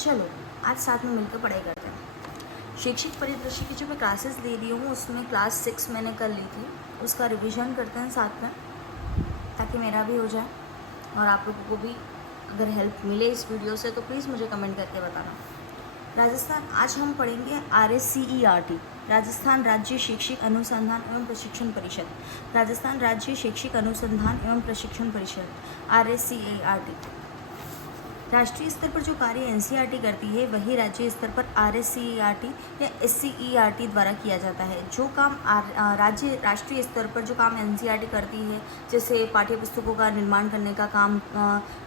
चलो आज साथ में मिलकर पढ़ाई करते हैं। शैक्षिक परिदृश्य की जो मैं क्लासेस ले रही हूँ उसमें क्लास 6 मैंने कर ली थी, उसका रिवीजन करते हैं साथ में ताकि मेरा भी हो जाए और आप लोगों को भी अगर हेल्प मिले इस वीडियो से तो प्लीज़ मुझे कमेंट करके बताना। राजस्थान आज हम पढ़ेंगे RSCERT, राजस्थान राज्य शैक्षिक अनुसंधान एवं प्रशिक्षण परिषद। राजस्थान राज्य शैक्षिक अनुसंधान एवं प्रशिक्षण परिषद RSCERT राष्ट्रीय स्तर पर जो कार्य NCERT करती है वही राज्य स्तर पर RSCERT या SCERT द्वारा किया जाता है। जो काम राष्ट्रीय स्तर पर जो काम NCERT करती है, जैसे पाठ्य पुस्तकों का निर्माण करने का काम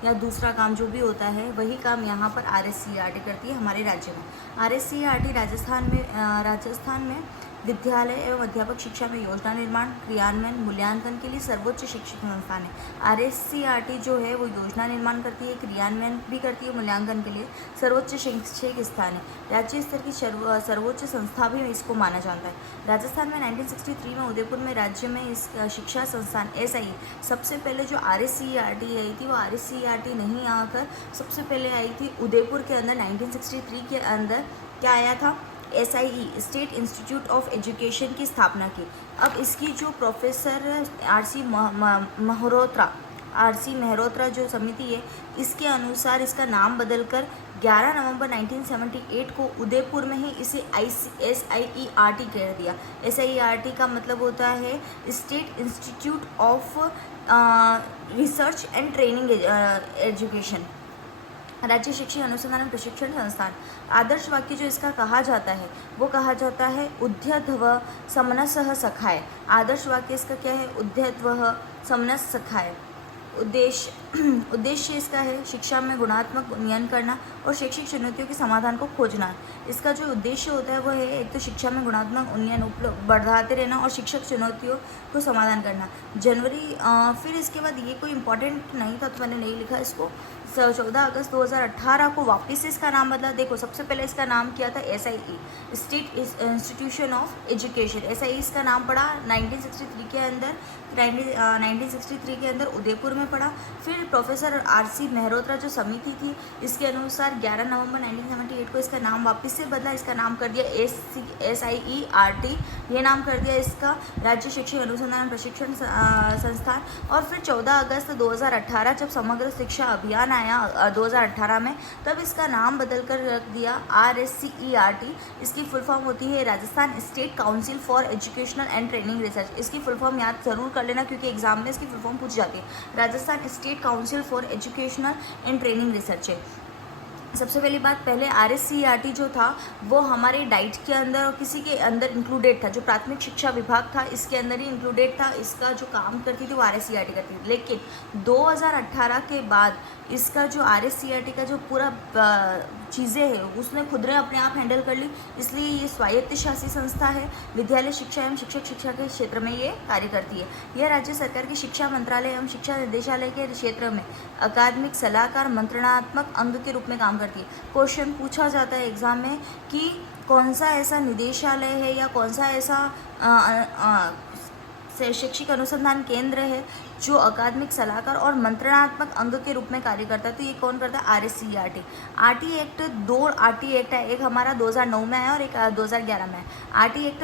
या दूसरा काम जो भी होता है, वही काम यहाँ पर RSCERT करती है हमारे राज्य में। RSCERT राजस्थान में विद्यालय एवं अध्यापक शिक्षा में योजना निर्माण, क्रियान्वयन, मूल्यांकन के लिए सर्वोच्च शैक्षिक संस्थान है। RSCERT जो है वो योजना निर्माण करती है, क्रियान्वयन भी करती है, मूल्यांकन के लिए सर्वोच्च शैक्षिक स्थान है। राज्य स्तर की सर्वोच्च संस्था भी इसको माना जाता है। राजस्थान में 1963 में उदयपुर में राज्य में इस शिक्षा संस्थान SIE सबसे पहले जो RSCERT आई थी वो RSCERT नहीं आकर सबसे पहले आई थी उदयपुर के अंदर 1963 के अंदर। क्या आया था? SIE state institute of education की स्थापना की। अब इसकी जो प्रोफेसर RC मेहरोत्रा जो समिति है, इसके अनुसार इसका नाम बदलकर 11 नवंबर 1978 को उदयपुर में ही इसे SIERT कह दिया। SIERT का मतलब होता है state institute of research and training education, राज्य शिक्षक अनुसंधान एवं प्रशिक्षण संस्थान। आदर्श वाक्य जो इसका कहा जाता है वो कहा जाता है उद्यध्व समनसः सखाय। आदर्श वाक्य इसका क्या है? उद्यध्व समनस सखाय। उद्देश्य इसका है शिक्षा में गुणात्मक उन्नयन करना और शैक्षिक चुनौतियों के समाधान को खोजना। इसका जो उद्देश्य होता है वो है एक तो शिक्षा में गुणात्मक उन्नयन बढ़ाते रहना और शिक्षक चुनौतियों को समाधान करना। फिर इसके बाद ये कोई इंपॉर्टेंट नहीं था तो मैंने नहीं लिखा इसको। 14 अगस्त 2018 को वापस से इसका नाम बदला। देखो सबसे पहले इसका नाम किया था SIE state institution of education. SIE इसका नाम पड़ा 1963 के अंदर 1963 के अंदर उदयपुर में पड़ा। फिर प्रोफेसर RC मेहरोत्रा जो समिति थी इसके अनुसार 11 नवंबर 1978 को इसका नाम वापस से बदला। इसका नाम कर दिया SIERT, ये नाम कर दिया इसका राज्य शिक्षक अनुसंधान प्रशिक्षण संस्थान। और फिर 14 अगस्त 2018 जब समग्र शिक्षा अभियान आया 2018 में, तब इसका नाम बदल कर रख दिया RSCERT। इसकी फुल फॉर्म होती है Rajasthan state council for educational and training research. इसकी फुल फॉर्म याद जरूर कर लेना क्योंकि एग्जाम में इसकी फुल फॉर्म पूछ जाती है। Rajasthan state council for educational and training research है। सबसे पहली बात, पहले RSCERT जो था वो हमारे डाइट के अंदर और किसी के अंदर इंक्लूडेड था, जो प्राथमिक शिक्षा विभाग था इसके अंदर ही इंक्लूडेड था। इसका जो काम करती थी वो RSCERT करती थी। लेकिन 2018 के बाद इसका जो RSCERT का जो पूरा चीज़ें हैं उसने खुद ने अपने आप हैंडल कर ली, इसलिए ये स्वायत्त शासी संस्था है। विद्यालय शिक्षा एवं शिक्षक शिक्षा के क्षेत्र में ये कार्य करती है। यह राज्य सरकार की शिक्षा मंत्रालय एवं शिक्षा निदेशालय के क्षेत्र में अकादमिक सलाहकार मंत्रणात्मक अंग के रूप में काम करती है। क्वेश्चन पूछा जाता है एग्जाम में कि कौन सा ऐसा निदेशालय है या कौन सा ऐसा शैक्षिक अनुसंधान केंद्र है जो अकादमिक सलाहकार और मंत्रणात्मक अंग के रूप में कार्य करता है, तो ये कौन करता है? RSCERT। RT act, 2 RT act है, एक हमारा 2009 में आया और एक 2011 में आया। RT एक्ट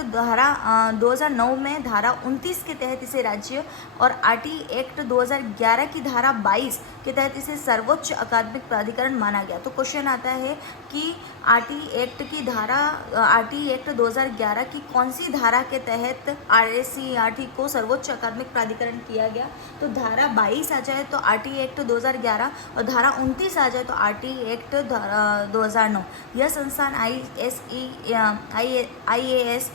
2009 में धारा 29 के तहत इसे राज्य और RT एक्ट 2011 की धारा 22 के तहत इसे सर्वोच्च अकादमिक प्राधिकरण माना गया। तो क्वेश्चन आता है कि RT एक्ट 2011 की कौन सी धारा के तहत RSCERT को सर्वोच्च अकादमिक प्राधिकरण किया गया? तो धारा 22 आ जाए तो RT एक्ट 2011 और धारा 29 आ जाए तो RT एक्ट 2009। यह संस्थान IAS,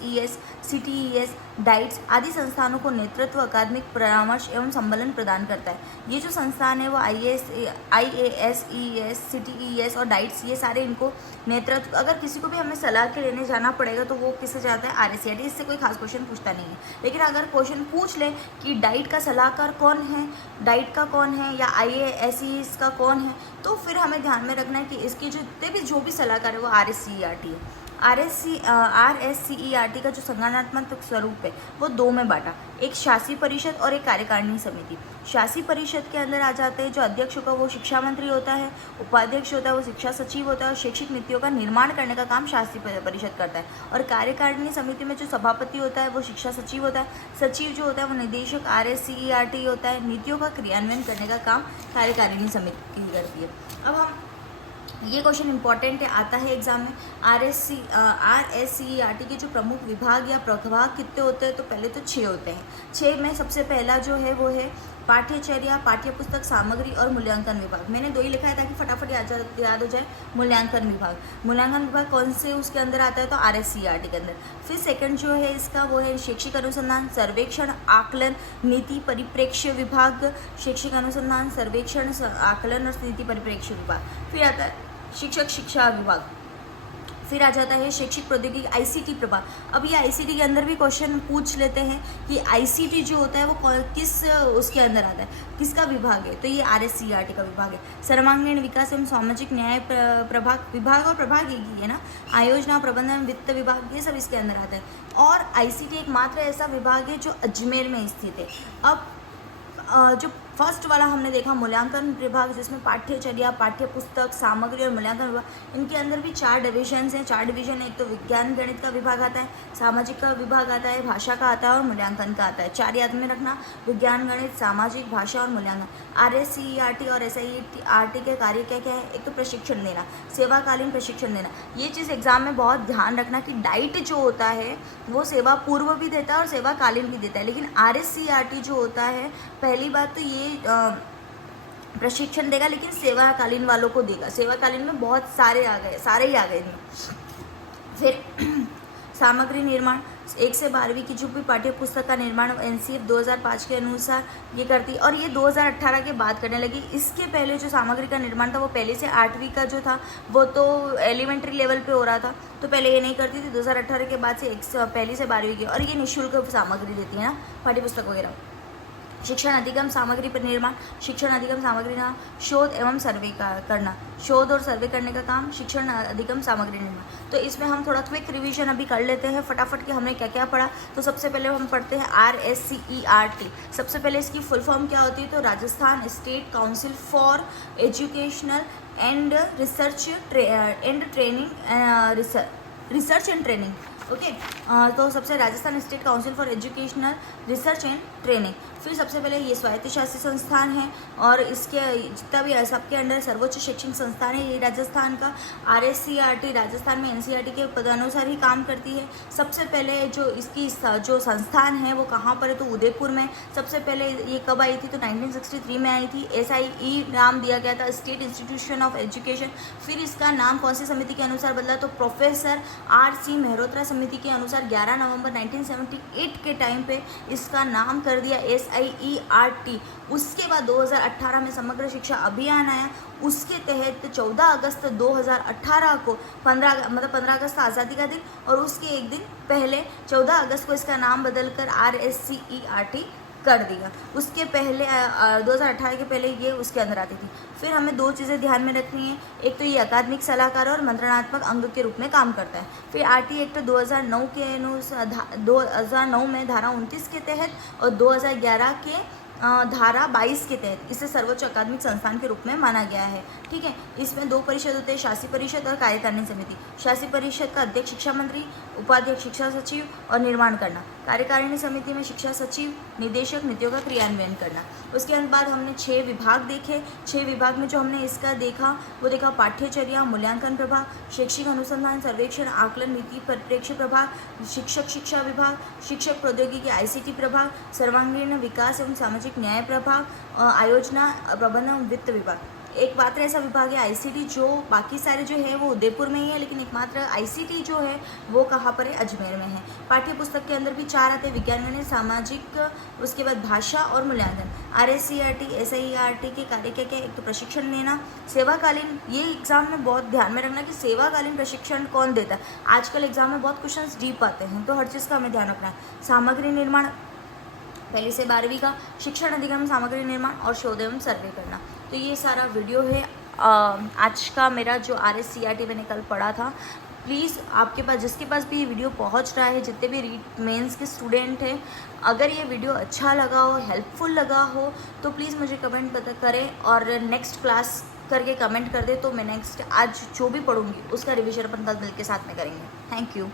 CTES, डाइट्स आदि संस्थानों को नेतृत्व, अकादमिक परामर्श एवं सम्मेलन प्रदान करता है। ये जो संस्थान है वो IAS, ES, CTES और डाइट्स, ये सारे इनको नेतृत्व, अगर किसी को भी हमें सलाह के लेने जाना पड़ेगा तो वो किससे जाता है? RSCERT। इससे कोई खास क्वेश्चन पूछता नहीं है। लेकिन अगर क्वेश्चन पूछ ले कि डाइट का सलाहकार कौन है, डाइट का कौन है या IAS का कौन है, तो फिर हमें ध्यान में रखना है कि इसकी जो भी सलाहकार है वो RSCERT है। RSCERT का जो संगठनात्मक स्वरूप है वो दो में बांटा, एक शासी परिषद और एक कार्यकारिणी समिति। शासी परिषद के अंदर आ जाते हैं जो अध्यक्ष होगा वो शिक्षा मंत्री होता है, उपाध्यक्ष होता है वो शिक्षा सचिव होता है और शैक्षिक नीतियों का निर्माण करने का काम शासी परिषद करता है। और कार्यकारिणी समिति में जो सभापति होता है वो शिक्षा सचिव होता है, सचिव जो होता है वो निदेशक RSCERT होता है, नीतियों का क्रियान्वयन करने का काम कार्यकारिणी समिति करती है। अब हम ये क्वेश्चन इंपॉर्टेंट है, आता है एग्जाम में। RSCERT के जो प्रमुख विभाग या प्रभाग कितने होते हैं, तो पहले तो 6 होते हैं। 6 में सबसे पहला जो है वो है पाठ्यचर्या, पाठ्यपुस्तक सामग्री और मूल्यांकन विभाग। मैंने 2 ही लिखा है ताकि फटाफट याद हो जाए। मूल्यांकन विभाग, मूल्यांकन विभाग कौन से उसके अंदर आता है, तो RSCERT के अंदर। फिर सेकंड जो है इसका वो है शैक्षिक अनुसंधान, सर्वेक्षण, आकलन, नीति परिप्रेक्ष्य विभाग। शैक्षिक अनुसंधान, सर्वेक्षण, आकलन और नीति परिप्रेक्ष्य विभाग। फिर आता है शिक्षक शिक्षा विभाग। फिर आ जाता है शैक्षिक प्रौद्योगिकी ICT प्रभाग। अब ये ICT के अंदर भी क्वेश्चन पूछ लेते हैं कि ICT जो होता है वो किस उसके अंदर आता है, किसका विभाग है, तो ये RSCERT का विभाग है। सर्वांगीण विकास एवं सामाजिक न्याय प्रभाग, विभाग और प्रभाग एक ही है ना। आयोजना, प्रबंधन, वित्त विभाग, ये सब इसके अंदर आता है। और ICT एकमात्र ऐसा विभाग है जो अजमेर में स्थित है। अब जो फर्स्ट वाला हमने देखा मूल्यांकन विभाग, जिसमें पाठ्यचर्या, पाठ्यपुस्तक सामग्री और मूल्यांकन विभाग, इनके अंदर भी 4 डिविजन्स हैं। 4 डिवीजन है, एक तो विज्ञान गणित का विभाग आता है, सामाजिक का विभाग आता है, भाषा का आता है और मूल्यांकन का आता है। 4 याद में रखना, विज्ञान गणित, सामाजिक, भाषा और मूल्यांकन। RSCERT और SIERT के कार्य क्या क्या है, एक तो प्रशिक्षण देना, सेवाकालीन प्रशिक्षण देना। ये चीज़ एग्जाम में बहुत ध्यान रखना कि डाइट जो होता है वो सेवा पूर्व भी देता है और सेवाकालीन भी देता है, लेकिन RSCERT जो होता है पहली बात तो ये प्रशिक्षण देगा लेकिन सेवाकालीन वालों को देगा। सेवाकालीन में बहुत सारे ही आ गए इनमें। फिर सामग्री निर्माण, 1 से 12वीं की जो भी पाठ्य पुस्तक का निर्माण NCF 2005 के अनुसार ये करती, और ये 2018 के बाद करने लगी। इसके पहले जो सामग्री का निर्माण था वो पहले से 8वीं का जो था वो तो एलिमेंट्री लेवल पे हो रहा था, तो पहले ये नहीं करती थी। 2018 के बाद से पहली से 12वीं की, और ये निःशुल्क सामग्री देती है ना, पाठ्य पुस्तक वगैरह। शिक्षण अधिगम सामग्री पर निर्माण, शिक्षण अधिगम सामग्री ना शोध एवं सर्वे करना, शोध और सर्वे करने का काम शिक्षण अधिगम सामग्री निर्माण। तो इसमें हम थोड़ा क्विक रिवीजन अभी कर लेते हैं फटाफट कि हमने क्या क्या पढ़ा। तो सबसे पहले हम पढ़ते हैं RSCERT। सबसे पहले इसकी फुल फॉर्म क्या होती है, तो Rajasthan state council for educational and research and training, research and training. Okay, तो सबसे Rajasthan state council for educational research and training. फिर सबसे पहले ये स्वायत्त शासी संस्थान है और इसके जितना भी सबके अंडर सर्वोच्च शैक्षणिक संस्थान है ये राजस्थान का। RSCERT राजस्थान में NCERT के पदानुसार ही काम करती है। सबसे पहले जो इसकी जो संस्थान है वो कहाँ पर है, तो उदयपुर में। सबसे पहले ये कब आई थी, तो 1963 में आई थी। SIE नाम दिया गया था, स्टेट इंस्टीट्यूशन ऑफ एजुकेशन। फिर इसका नाम कौन सी समिति के अनुसार बदला, तो प्रोफेसर RC मेहरोत्रा समिति के अनुसार 11 नवंबर 1978 के टाइम पे इसका नाम कर दिया SIERT। उसके बाद 2018 में समग्र शिक्षा अभियान आया, उसके तहत 14 अगस्त 2018 को 15 अगस्त आज़ादी का दिन, और उसके एक दिन पहले 14 अगस्त को इसका नाम बदलकर RSCERT कर दिया। उसके पहले 2018 के पहले ये उसके अंदर आती थी। फिर हमें 2 चीज़ें ध्यान में रखनी है, एक तो ये अकादमिक सलाहकार और मंत्रणात्मक अंग के रूप में काम करता है। फिर RT एक्ट 2009 के अनुसार 2009 में धारा 29 के तहत और 2011 के धारा 22 के तहत इसे सर्वोच्च अकादमिक संस्थान के रूप में माना गया है। ठीक है, इसमें 2 परिषद होते हैं, शासी परिषद और कार्यकारिणी समिति। शासी परिषद का अध्यक्ष शिक्षा मंत्री, उपाध्यक्ष शिक्षा सचिव और निर्माण करना। कार्यकारिणी समिति में शिक्षा सचिव, निदेशक, नीतियों का क्रियान्वयन करना। उसके बाद हमने 6 विभाग देखे। 6 विभाग में जो हमने इसका देखा वो देखा पाठ्यचर्या, मूल्यांकन प्रभाग, शैक्षिक अनुसंधान, सर्वेक्षण, आकलन, नीति परिप्रेक्ष्य प्रभाग, शिक्षक शिक्षा विभाग, शिक्षक प्रौद्योगिकी ICT प्रभाग, सर्वांगीण विकास एवं सामाजिक न्याय प्रभाग, आयोजना, प्रबंधन, वित्त विभाग। एकमात्र ऐसा विभाग है ICT, जो बाकी सारे जो है वो उदयपुर में ही है, लेकिन एकमात्र ICT जो है वो कहाँ पर है, अजमेर में है। पाठ्य पुस्तक के अंदर भी 4 आते हैं, विज्ञान गणित, सामाजिक, उसके बाद भाषा और मूल्यांकन। RSCERT SIERT के कार्य क्या क्या, एक तो प्रशिक्षण देना, सेवाकालीन। ये एग्जाम में बहुत ध्यान में रखना कि सेवाकालीन प्रशिक्षण कौन देता है। आजकल एग्जाम में बहुत क्वेश्चन डीप आते हैं, तो हर चीज़ का हमें ध्यान रखना है। सामग्री निर्माण, पहली से 12वीं का शिक्षण अधिगम सामग्री निर्माण और शोध एवं सर्वे करना। तो ये सारा वीडियो है आज का मेरा जो RSCERT मैंने कल पढ़ा था। प्लीज़ आपके पास, जिसके पास भी ये वीडियो पहुंच रहा है, जितने भी रीट मेंस के स्टूडेंट हैं, अगर ये वीडियो अच्छा लगा हो, हेल्पफुल लगा हो, तो प्लीज़ मुझे कमेंट पता करें और नेक्स्ट क्लास करके कमेंट कर दे, तो मैं नेक्स्ट आज जो भी पढ़ूंगी उसका रिविजन अपन कल के साथ में करेंगे। Thank you.